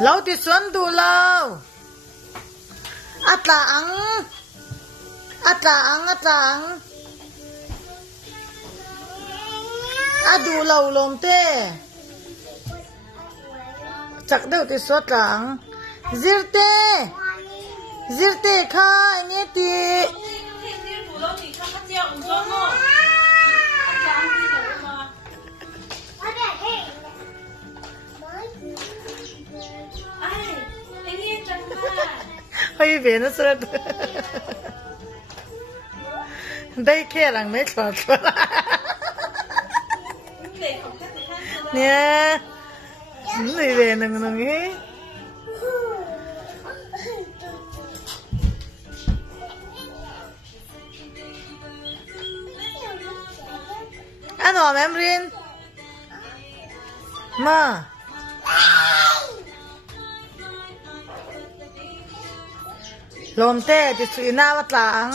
lâu thì xuân đủ lâu ắt lặng đủ lâu lồng tê chắc đâu thì suốt lặng Zirte kha nghe ti ôi về nó sợ đây kia rằng mấy trò nè người về nằng ấy ano em rin ma lom te ti su ina wat lang